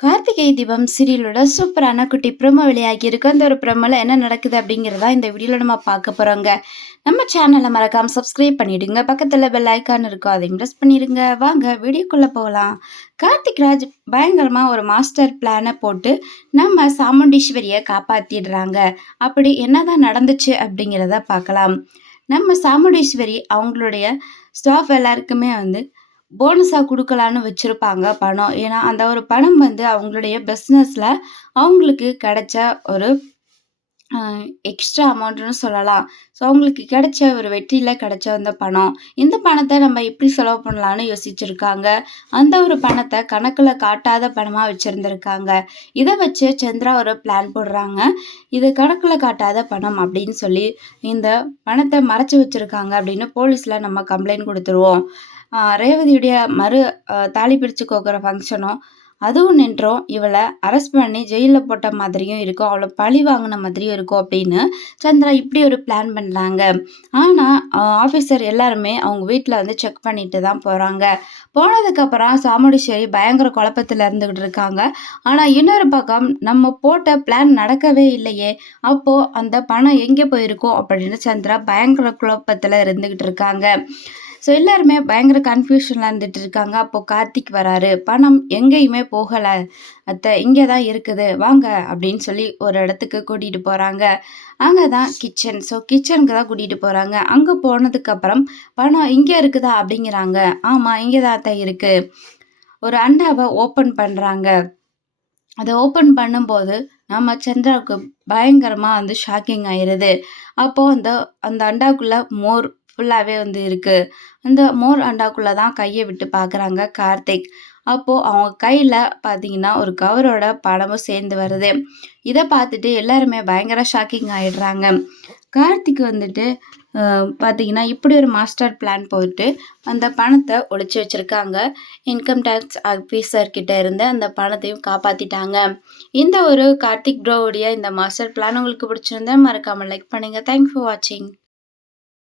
கார்த்திகை தீபம் சீரியலோட சூப்பரான குட்டி ப்ரோமோ வெளியாகி இருக்கு. அந்த ஒரு ப்ரோமோல என்ன நடக்குது அப்படிங்கிறதா இந்த வீடியோல நம்ம பார்க்க போறோங்க. நம்ம சேனலை மறக்காம சப்ஸ்கிரைப் பண்ணிடுங்க. பக்கத்துல பெல் ஐக்கான் இருக்கும், அதையும் ப்ரெஸ் பண்ணிடுங்க. வாங்க வீடியோக்குள்ள போகலாம். கார்த்திக் ராஜ் பயங்கரமா ஒரு மாஸ்டர் பிளானை போட்டு நம்ம சாமுண்டீஸ்வரியை காப்பாத்திடுறாங்க. அப்படி என்னதான் நடந்துச்சு அப்படிங்கிறத பார்க்கலாம். நம்ம சாமுண்டீஸ்வரி அவங்களுடைய ஸ்டாஃப் எல்லாருக்குமே போனஸா குடுக்கலான்னு வச்சிருப்பாங்க பணம். ஏன்னா, அந்த ஒரு பணம் அவங்களுடைய பிசினஸ்ல அவங்களுக்கு கிடைச்ச ஒரு அ எக்ஸ்ட்ரா அமௌண்ட்ன்னு சொல்லலாம். ஸோ, அவங்களுக்கு கிடைச்ச ஒரு வெற்றியில கிடைச்ச அந்த பணம். இந்த பணத்த நம்ம எப்படி செலவு பண்ணலான்னு யோசிச்சிருக்காங்க. அந்த ஒரு பணத்த கணக்குல காட்டாத பணமா வச்சிருந்திருக்காங்க. இத வச்சு சந்திரா ஒரு பிளான் போடுறாங்க. இது கணக்குல காட்டாத பணம் அப்படின்னு சொல்லி, இந்த பணத்த மறைச்சு வச்சிருக்காங்க அப்படின்னு போலீஸ்ல நம்ம கம்ப்ளைண்ட் குடுத்துருவோம். ரேவதியுடைய மறு தாலி பிரிச்சு கோக்குற ஃபங்ஷனும் அதுவும் நின்றோம். இவள அரெஸ்ட் பண்ணி ஜெயில்ல போட்ட மாதிரியும் இருக்கும். அவள பழி வாங்குன மாதிரியும் இருக்கும் அப்படின்னு சந்திரா இப்படி ஒரு பிளான் பண்றாங்க. ஆனா ஆஃபீசர் எல்லாருமே அவங்க வீட்ல செக் பண்ணிட்டு தான் போறாங்க. போனதுக்கப்புறம் சாமுண்டீஸ்வரி பயங்கர குழப்பத்துல இருந்துகிட்டு இருக்காங்க. ஆனா இன்னொரு பக்கம் நம்ம போட்ட பிளான் நடக்கவே இல்லையே! அப்போ அந்த பணம் எங்கே போயிருக்கும் அப்படின்னு சந்திரா பயங்கர குழப்பத்துல இருந்துகிட்டு இருக்காங்க. ஸோ எல்லாருமே பயங்கர கன்ஃப்யூஷன்ல இருந்துட்டு இருக்காங்க. அப்போ கார்த்திக் வராரு. பணம் எங்கேயுமே போகல அத்தை, இங்கே தான் இருக்குது வாங்க அப்படின்னு சொல்லி ஒரு இடத்துக்கு கூட்டிட்டு போறாங்க. அங்கே தான் கிச்சன். ஸோ கிச்சனுக்கு தான் கூட்டிட்டு போறாங்க. அங்கே போனதுக்கப்புறம் பணம் இங்கே இருக்குதா அப்படிங்கிறாங்க. ஆமாம், இங்கே தான் அத்தை இருக்கு. ஒரு அண்டாவை ஓப்பன் பண்ணுறாங்க. அதை ஓப்பன் பண்ணும்போது நம்ம சந்திராவுக்கு பயங்கரமா ஷாக்கிங் ஆயிருது. அப்போ அந்த அந்த அண்டாக்குள்ள மோர் ஃபுல்லாவே இருக்கு. அந்த மோர் அண்டாக்குள்ள தான் கையை விட்டு பார்க்குறாங்க கார்த்திக். அப்போ அவங்க கையில பார்த்தீங்கன்னா ஒரு கவரோட பணமும் சேர்ந்து வருது. இதை பார்த்துட்டு எல்லாருமே பயங்கர ஷாக்கிங் ஆயிடுறாங்க. கார்த்திக் பார்த்தீங்கன்னா இப்படி ஒரு மாஸ்டர் பிளான் போட்டு அந்த பணத்தை ஒளிச்சு வச்சிருக்காங்க. இன்கம் டேக்ஸ் ஆஃபீஸர் கிட்ட இருந்து அந்த பணத்தையும் காப்பாத்திட்டாங்க. இந்த ஒரு கார்த்திக் ப்ரோவுடைய இந்த மாஸ்டர் பிளான் உங்களுக்கு பிடிச்சிருந்தா மறக்காம லைக் பண்ணுங்க. தேங்க்ஸ் ஃபார் வாட்சிங்.